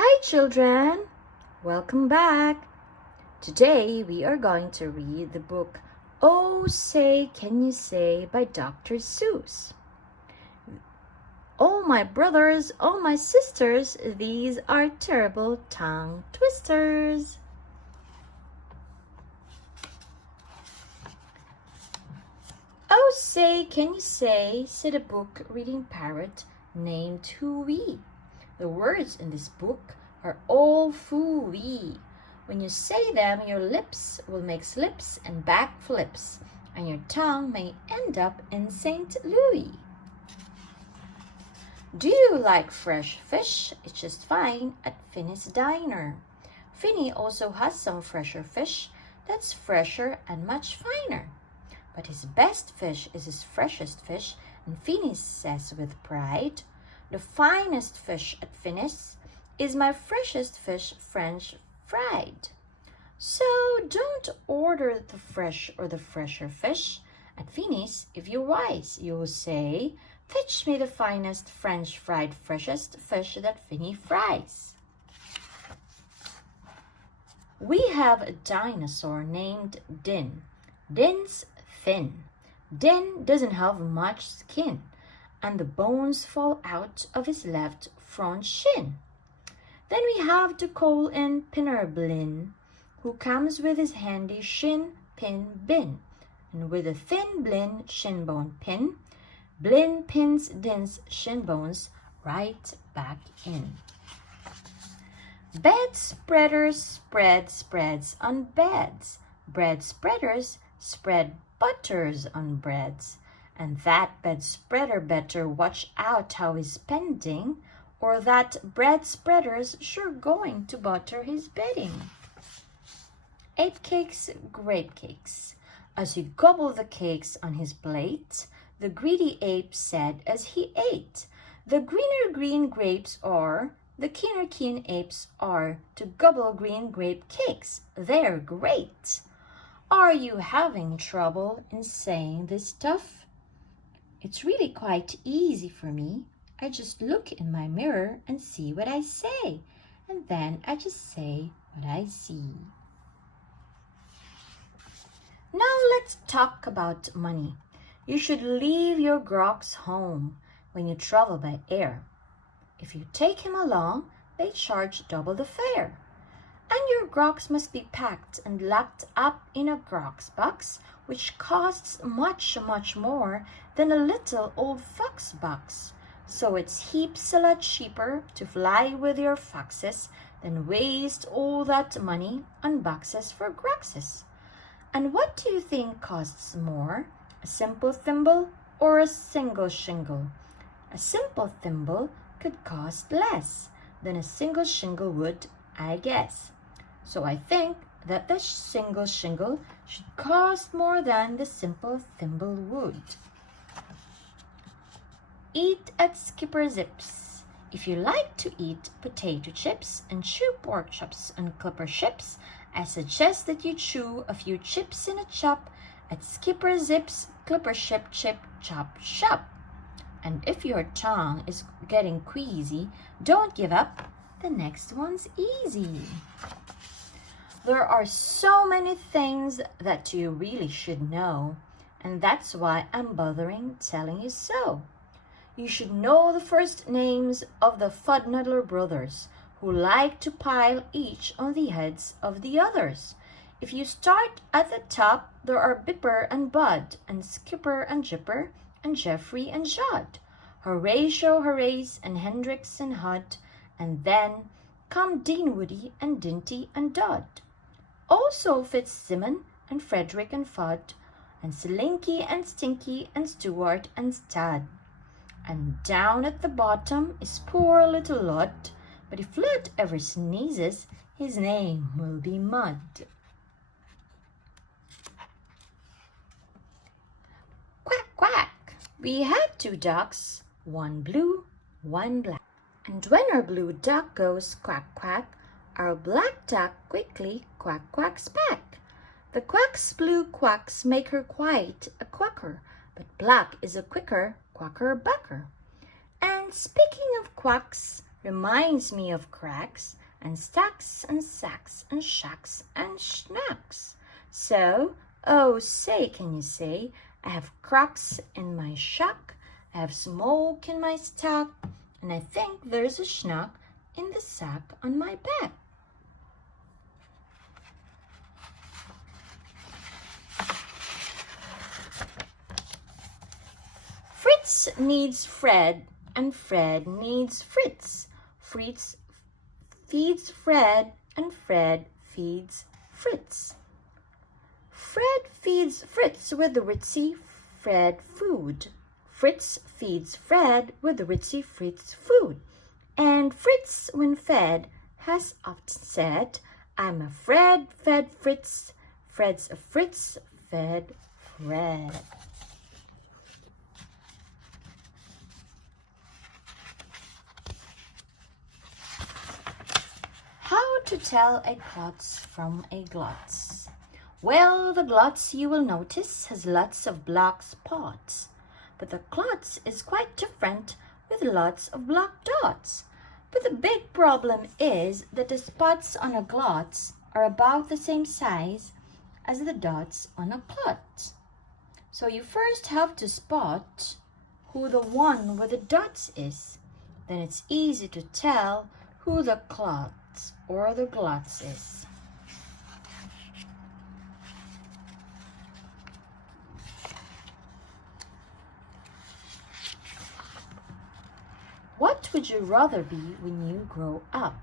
Hi children, welcome back. Today we are going to read the book Oh Say Can You Say by Dr. Seuss. Oh my brothers, oh my sisters, these are terrible tongue twisters. Oh say can you say, said a book reading parrot named Hooey. The words in this book are all fooey. When you say them, your lips will make slips and back flips, and your tongue may end up in St. Louis. Do you like fresh fish? It's just fine at Finny's Diner. Finny also has some fresher fish that's fresher and much finer. But his best fish is his freshest fish, and Finny says with pride, "The finest fish at Finny's is my freshest fish French fried." So don't order the fresh or the fresher fish. At Finny's, if you're wise, you'll say, "Fetch me the finest French fried freshest fish that Finny fries." We have a dinosaur named Din. Din's thin. Din doesn't have much skin, and the bones fall out of his left front shin. Then we have to call in Pinner Blin, who comes with his handy shin pin bin, and with a thin Blin shin bone pin, Blin pins Din's shin bones right back in. Bed spreaders spread spreads on beds. Bread spreaders spread butters on breads. And that bed spreader better watch out how he's pending, or that bread spreader's sure going to butter his bedding. Ape cakes, grape cakes. As he gobbled the cakes on his plate, the greedy ape said as he ate, "The greener green grapes are, the keener keen apes are to gobble green grape cakes. They're great." Are you having trouble in saying this stuff? It's really quite easy for me. I just look in my mirror and see what I say, and then I just say what I see. Now let's talk about money. You should leave your grogs home when you travel by air. If you take him along, they charge double the fare. And your grogs must be packed and locked up in a grogs box, which costs much, much more than a little old fox box. So it's heaps a lot cheaper to fly with your foxes than waste all that money on boxes for grogses. And what do you think costs more, a simple thimble or a single shingle? A simple thimble could cost less than a single shingle would, I guess. So I think that the single shingle should cost more than the simple thimble would. Eat at Skipper Zip's. If you like to eat potato chips and chew pork chops on clipper ships, I suggest that you chew a few chips in a chop at Skipper Zip's clipper ship chip chop shop. And if your tongue is getting queasy, don't give up. The next one's easy. There are so many things that you really should know, and that's why I'm bothering telling you so. You should know the first names of the Fudnuddler brothers, who like to pile each on the heads of the others. If you start at the top, there are Bipper and Bud, and Skipper and Jipper, and Jeffrey and Jod, Horatio, Horace, and Hendrix and Hud, and then come Dinwoody and Dinty and Dodd. Also Fitzsimmon and Frederick and Fudd, and Slinky and Stinky and Stuart and Stad. And down at the bottom is poor little Lud, but if Lud ever sneezes, his name will be Mud. Quack, quack! We had 2 ducks, one blue, one black. And when our blue duck goes quack, quack, our black duck quickly quack, quacks back. The quack's blue quacks make her quite a quacker, but black is a quicker quacker bucker. And speaking of quacks, reminds me of cracks and stacks and sacks and shacks and snacks. So, oh, say, can you say, I have cracks in my shack, I have smoke in my stack, and I think there's a schnack in the sack on my back. Fritz needs Fred, and Fred needs Fritz. Fritz feeds Fred, and Fred feeds Fritz. Fred feeds Fritz with the ritzy Fred food. Fritz feeds Fred with the ritzy Fritz food. And Fritz, when fed, has often said, I'm a Fred fed Fritz. Fred's a Fritz fed Fred. How to tell a klutz from a glutz? Well, the glutz, you will notice, has lots of black spots. But the klutz is quite different with lots of black dots. But the big problem is that the spots on a glutz are about the same size as the dots on a klutz. So you first have to spot who the one with the dots is. Then it's easy to tell who the klutz or the glutz is. What would you rather be when you grow up?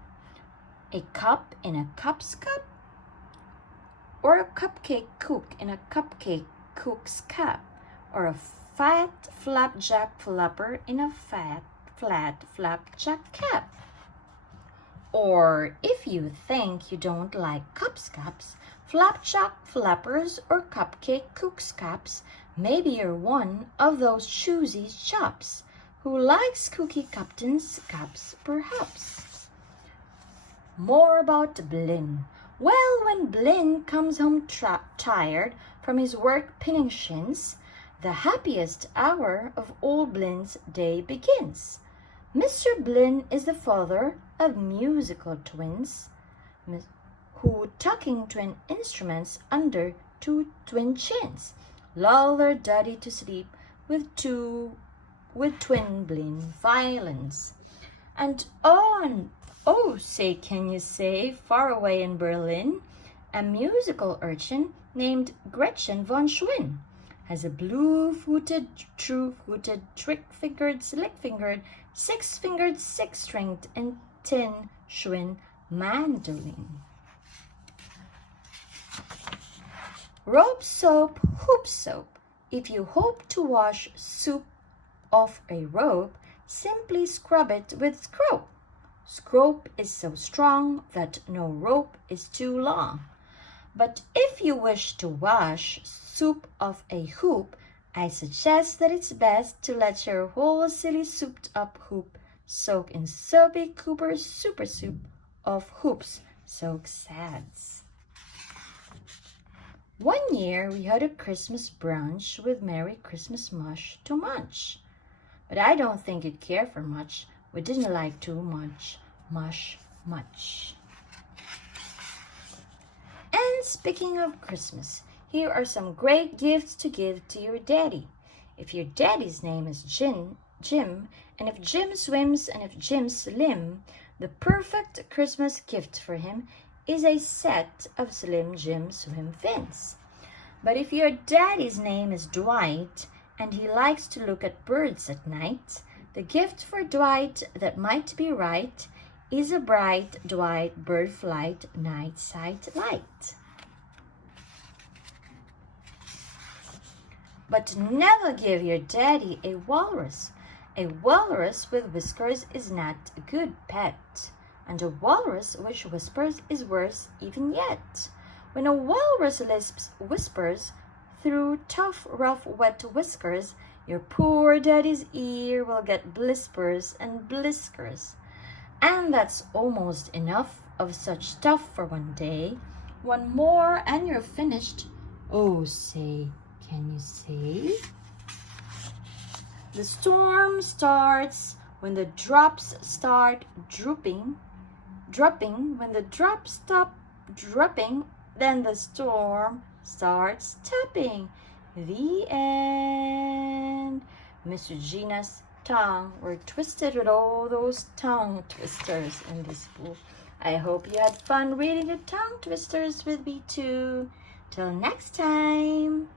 A cup in a cup's cup? Or a cupcake cook in a cupcake cook's cup? Or a fat flapjack flapper in a fat flat flapjack cap? Or if you think you don't like cups, flapjack flappers or cupcake cook's cups, maybe you're one of those choosy chops who likes cookie captain's cups, perhaps. More about Blin. Well, when Blin comes home tired from his work pinning shins, the happiest hour of old Blin's day begins. Mr. Blin is the father of musical twins, who, tucking twin instruments under two twin chins, lull their daddy to sleep with twin Blin violins. And oh, say, can you say, far away in Berlin, a musical urchin named Gretchen von Schwinn has a blue-footed, true-footed, trick-fingered, slick-fingered, six-fingered, six-stringed, and tin Schwinn mandolin. Rope soap, hoop soap. If you hope to wash soup off a rope, simply scrub it with scrope. Scrope is so strong that no rope is too long. But if you wish to wash soup off a hoop, I suggest that it's best to let your whole silly souped up hoop soak in soapy Cooper's super soup of hoops soak sads. One year we had a Christmas brunch with Merry Christmas mush to munch. But I don't think you'd care for much. We didn't like too much much. And speaking of Christmas, here are some great gifts to give to your daddy. If your daddy's name is Jim, and if Jim swims and if Jim's slim, the perfect Christmas gift for him is a set of Slim Jim swim fins. But if your daddy's name is Dwight and he likes to look at birds at night, the gift for Dwight that might be right is a bright Dwight bird flight night sight light. But never give your daddy a walrus. A walrus with whiskers is not a good pet, and a walrus which whispers is worse even yet. When a walrus whispers through tough, rough, wet whiskers, your poor daddy's ear will get blispers and bliskers. And that's almost enough of such stuff for one day. One more and you're finished. Oh, say, can you say? The storm starts When the drops start dropping, when the drops stop dropping, then the storm starts tapping. The end. Miss Regina's tongue were twisted with all those tongue twisters in this book. I hope you had fun reading the tongue twisters with me too. Till next time.